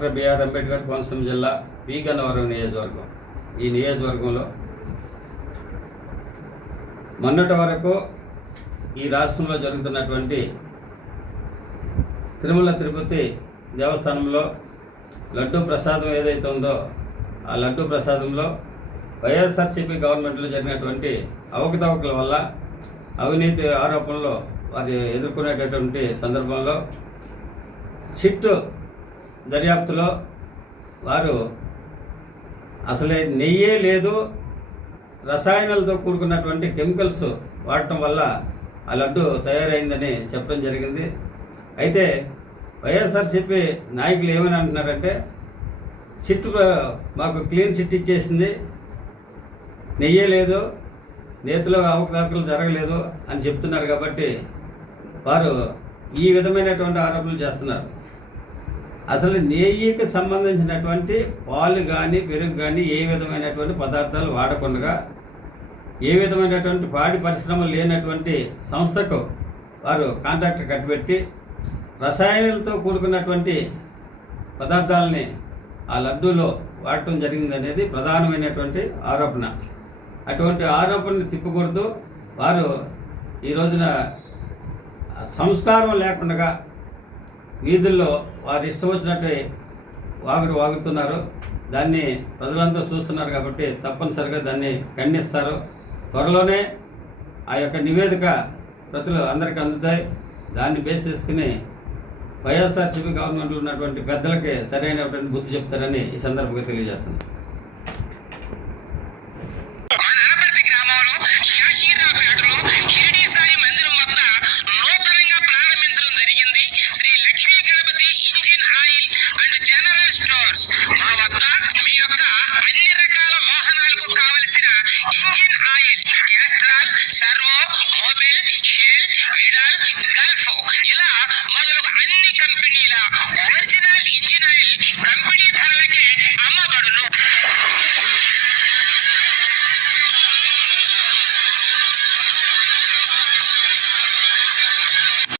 Doctor BR Ambedkar Konaseema జిల్లా P Gannavaram నియోజకవర్గం. ఈ నియోజకవర్గంలో మొన్నటి వరకు ఈ రాష్ట్రంలో జరుగుతున్నటువంటి తిరుమల తిరుపతి దేవస్థానంలో లడ్డూ ప్రసాదం ఏదైతే ఉందో ఆ లడ్డూ ప్రసాదంలో వైఎస్ఆర్సీపీ గవర్నమెంట్లో జరిగినటువంటి అవకతవకల వల్ల అవినీతి ఆరోపణలు వారు ఎదుర్కొనేటటువంటి సందర్భంలో సిట్ దర్యాప్తులో వారు అసలే నెయ్యే లేదు రసాయనాలతో కూడుకున్నటువంటి కెమికల్స్ వాడటం వల్ల ఆ లడ్డు తయారైందని చెప్పడం జరిగింది. అయితే వైఎస్ఆర్సీపీ నాయకులు ఏమని అంటున్నారంటే సిట్ మాకు క్లీన్ సిట్ ఇచ్చేసింది నెయ్యే లేదు నేతిలో అవకతవకలు జరగలేదు అని చెప్తున్నారు కాబట్టి వారు ఈ విధమైనటువంటి ఆరోపణలు చేస్తున్నారు. అసలు నెయ్యికి సంబంధించినటువంటి పాలు కానీ పెరుగు కానీ ఏ విధమైనటువంటి పదార్థాలు వాడకుండా ఏ విధమైనటువంటి పాడి పరిశ్రమలు లేనటువంటి సంస్థకు వారు కాంట్రాక్ట్ కట్టుబెట్టి రసాయనాలతో కూడుకున్నటువంటి పదార్థాలని ఆ లడ్డూలో వాడటం జరిగింది అనేది ప్రధానమైనటువంటి ఆరోపణ. అటువంటి ఆరోపణని తిప్పికొడుతూ వారు ఈ రోజున సంస్కారం లేకుండా వీధుల్లో వారి ఇష్టం వచ్చినట్టు వాగుడు వాగుతున్నారు దాన్ని ప్రజలంతా చూస్తున్నారు కాబట్టి తప్పనిసరిగా దాన్ని ఖండిస్తారు. త్వరలోనే ఆ యొక్క నివేదిక ప్రతులు అందరికీ అందుతాయి. దాన్ని బేస్ చేసుకుని వైఎస్ఆర్సీపీ గవర్నమెంట్లో ఉన్నటువంటి పెద్దలకి సరైనటువంటి బుద్ధి చెప్తారని ఈ సందర్భంగా తెలియజేస్తున్నాను. గ్రామంలో షిరిడి సాయి కార్స్ మా వద్ద మీ యొక్క అన్ని రకాల వాహనాలకు కావలసిన ఇంజిన్ ఆయిల్ క్యాస్ట్రాల్ సర్వో